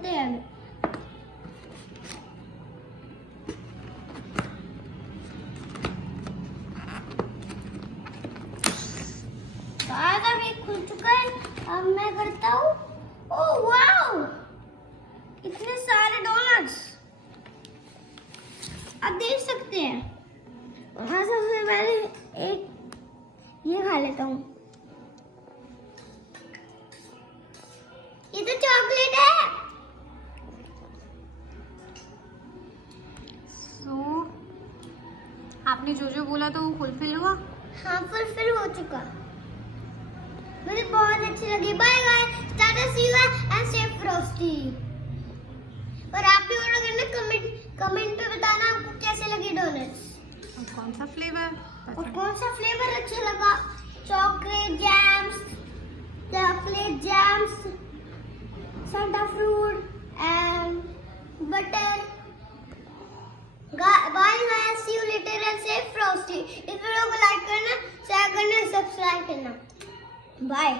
खोलते हैं। अभी खुल चुका है। अब मैं करता हूँ। ओह वाओ, इतने सारे डोनट्स आप देख सकते हैं। हाँ, सबसे पहले एक ये खा लेता हूँ। ये तो चॉकलेट है। तो आपने जो जो बोला तो वो फुलफिल हुआ? हाँ, फुलफिल हो चुका। मुझे बहुत अच्छी लगी। Bye guys, tata, see you and stay frosty. और आप भी ऑर्डर करना, कमेंट पे बताना आपको कैसे लगी डोनट्स और कौन सा फ्लेवर अच्छा लगा। Chocolate jams, Santa fruit and butter. Bye guys, see you later and stay frosty. इस वीडियो को लाइक करना, शेयर करना, सब्सक्राइब करना। बाय।